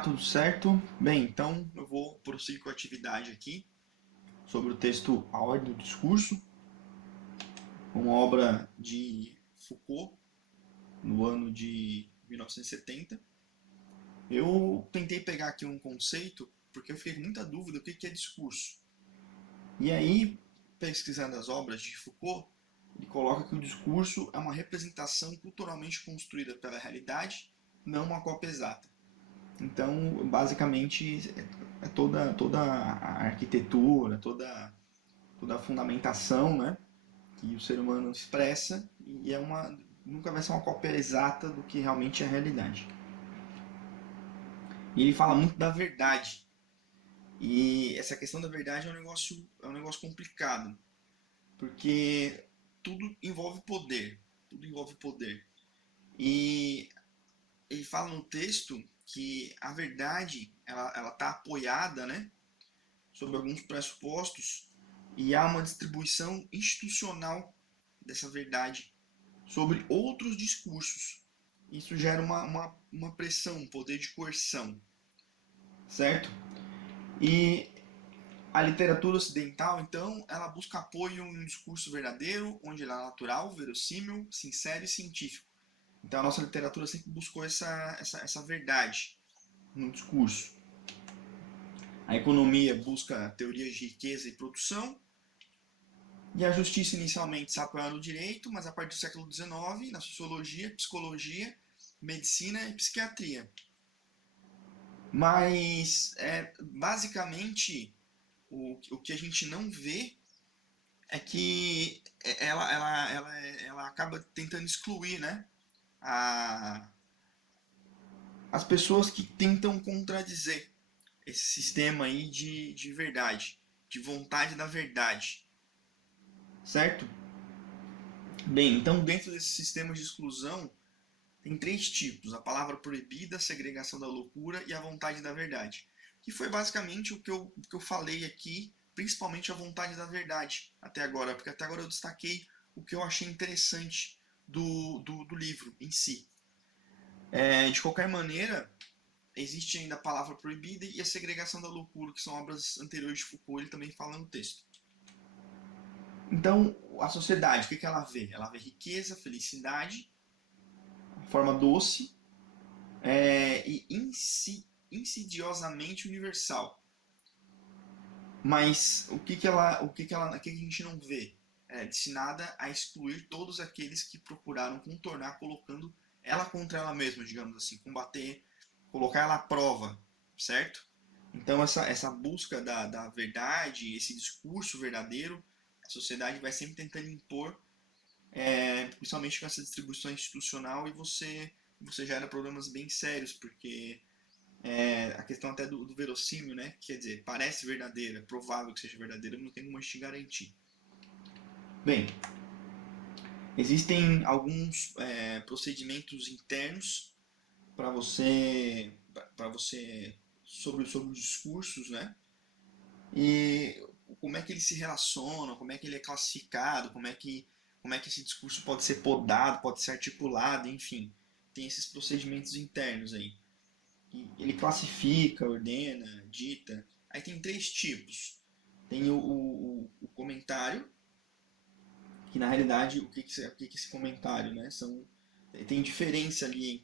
Olá, tudo certo? Bem, então eu vou prosseguir com a atividade aqui sobre o texto A Ordem do Discurso, uma obra de Foucault, no ano de 1970. Eu tentei pegar aqui um conceito porque eu fiquei com muita dúvida o que é discurso. E aí, pesquisando as obras de Foucault, ele coloca que o discurso é uma representação culturalmente construída pela realidade, não uma cópia exata. Então, basicamente, é toda a arquitetura, toda a fundamentação, né, que o ser humano expressa e nunca vai ser uma cópia exata do que realmente é a realidade. E ele fala muito da verdade. E essa questão da verdade é um negócio complicado, porque tudo envolve poder, tudo envolve poder. E ele fala no texto que a verdade ela está apoiada, né, sobre alguns pressupostos e há uma distribuição institucional dessa verdade sobre outros discursos. Isso gera uma pressão, um poder de coerção, certo? E a literatura ocidental, então, ela busca apoio em um discurso verdadeiro, onde ele é natural, verossímil, sincero e científico. Então a nossa literatura sempre buscou essa verdade no discurso. A economia busca teorias de riqueza e produção, e a justiça inicialmente se apoiava no direito, mas a partir do século XIX, na sociologia, psicologia, medicina e psiquiatria. Mas, basicamente, o que a gente não vê é que ela acaba tentando excluir, né, a, as pessoas que tentam contradizer esse sistema aí de verdade, de vontade da verdade, certo? Bem, então dentro desses sistemas de exclusão tem três tipos: a palavra proibida, a segregação da loucura e a vontade da verdade. Que foi basicamente o que eu falei aqui, principalmente a vontade da verdade até agora, porque até agora eu destaquei o que eu achei interessante do livro em si. De qualquer maneira, existe ainda a palavra proibida e a segregação da loucura, que são obras anteriores de Foucault, ele também fala no texto. Então, a sociedade, o que ela vê? Ela vê riqueza, felicidade, forma doce e insidiosamente universal. Mas o que a gente não vê? É destinada a excluir todos aqueles que procuraram contornar, colocando ela contra ela mesma, digamos assim, combater, colocar ela à prova, certo? Então essa busca da verdade, esse discurso verdadeiro, a sociedade vai sempre tentando impor, principalmente com essa distribuição institucional, e você gera problemas bem sérios, porque a questão até do verossímil, né? Quer dizer, parece verdadeira, é provável que seja verdadeira, mas não tem como a gente garantir. Bem, existem alguns procedimentos internos para você sobre os discursos, né? E como é que eles se relacionam, como é que ele é classificado, como é que esse discurso pode ser podado, pode ser articulado, enfim. Tem esses procedimentos internos aí. Ele classifica, ordena, dita. Aí tem três tipos. Tem o comentário, que na realidade, o que é esse comentário, né? Tem diferença ali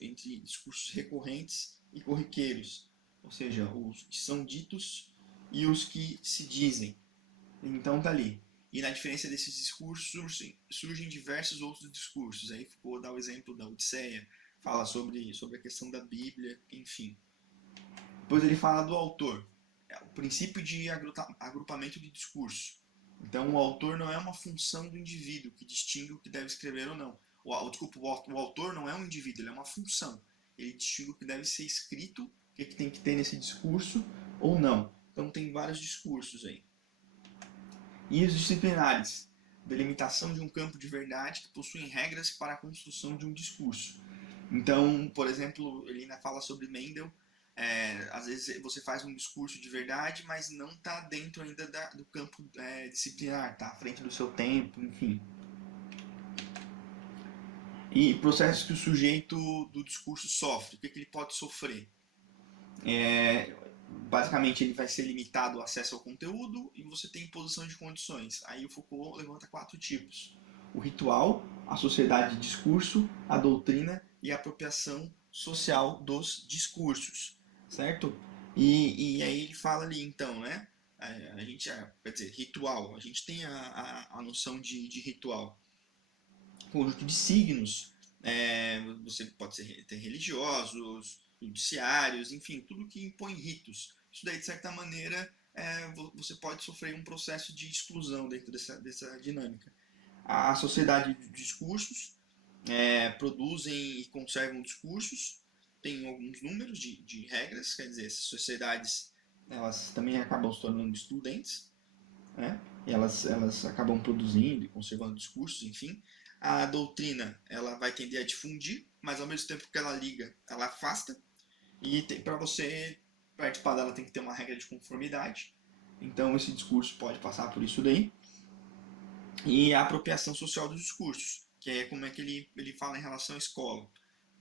entre discursos recorrentes e corriqueiros. Ou seja, os que são ditos e os que se dizem. Então tá ali. E na diferença desses discursos surgem diversos outros discursos. Aí ficou dar o exemplo da Odisseia, fala sobre a questão da Bíblia, enfim. Depois ele fala do autor, o princípio de agrupamento de discurso. Então o autor não é uma função do indivíduo que distingue o que deve escrever ou não. Desculpa, o autor não é um indivíduo, ele é uma função. Ele distingue o que deve ser escrito, o que tem que ter nesse discurso ou não. Então tem vários discursos aí. E os disciplinares, delimitação de um campo de verdade que possuem regras para a construção de um discurso. Então, por exemplo, ele ainda fala sobre Mendel. Às vezes você faz um discurso de verdade, mas não está dentro ainda do campo disciplinar, está à frente do seu tempo, enfim. E processos que o sujeito do discurso sofre, o que ele pode sofrer? Basicamente, ele vai ser limitado o acesso ao conteúdo e você tem imposição de condições. Aí o Foucault levanta 4 tipos: o ritual, a sociedade de discurso, a doutrina e a apropriação social dos discursos, certo? E aí ele fala ali, então, né? A gente, quer dizer, ritual. A gente tem a noção de ritual, conjunto de signos. Você pode ter religiosos, judiciários, enfim, tudo que impõe ritos. Isso daí, de certa maneira, você pode sofrer um processo de exclusão dentro dessa dinâmica. A sociedade de discursos produzem e conservam discursos, tem alguns números de regras, quer dizer, essas sociedades elas também acabam se tornando excludentes, né? Elas acabam produzindo e conservando discursos, enfim. A doutrina ela vai tender a difundir, mas ao mesmo tempo que ela liga, ela afasta. E para você participar dela tem que ter uma regra de conformidade. Então esse discurso pode passar por isso daí. E a apropriação social dos discursos, que é como é que ele fala em relação à escola.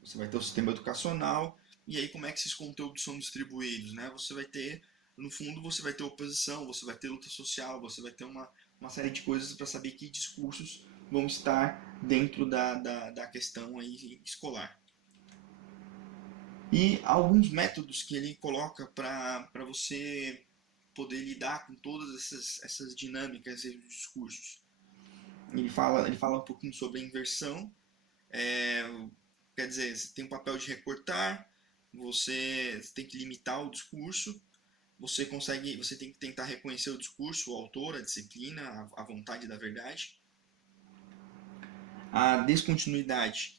Você vai ter o sistema educacional, e aí como é que esses conteúdos são distribuídos, né? Você vai ter, no fundo, você vai ter oposição, você vai ter luta social, você vai ter uma série de coisas para saber que discursos vão estar dentro da questão aí escolar. E alguns métodos que ele coloca para você poder lidar com todas essas dinâmicas e discursos. Ele fala um pouquinho sobre a inversão, é, quer dizer, você tem o papel de recortar, você tem que limitar o discurso, você tem que tentar reconhecer o discurso, o autor, a disciplina, a vontade da verdade. A descontinuidade,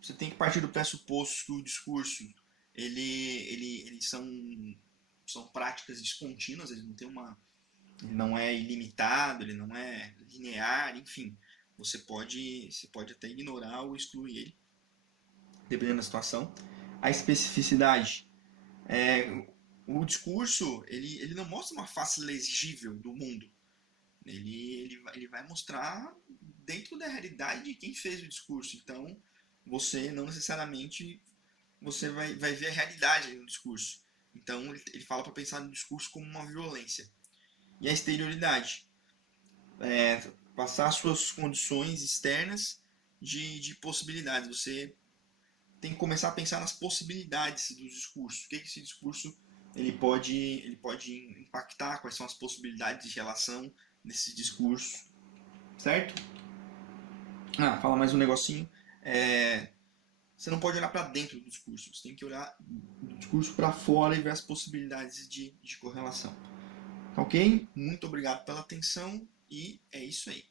você tem que partir do pressuposto que o discurso ele são práticas descontínuas, ele não é ilimitado, ele não é linear, enfim. Você pode até ignorar ou excluir ele, dependendo da situação. A especificidade. O discurso, ele não mostra uma face legível do mundo. Ele vai mostrar dentro da realidade de quem fez o discurso. Então, você não necessariamente você vai ver a realidade no discurso. Então, ele fala para pensar no discurso como uma violência. E a exterioridade. Passar suas condições externas de possibilidades. Você tem que começar a pensar nas possibilidades do discurso. O que esse discurso ele pode impactar, quais são as possibilidades de relação desse discurso, certo? Fala mais um negocinho. Você não pode olhar para dentro do discurso, você tem que olhar do discurso para fora e ver as possibilidades de correlação. Ok? Muito obrigado pela atenção e é isso aí.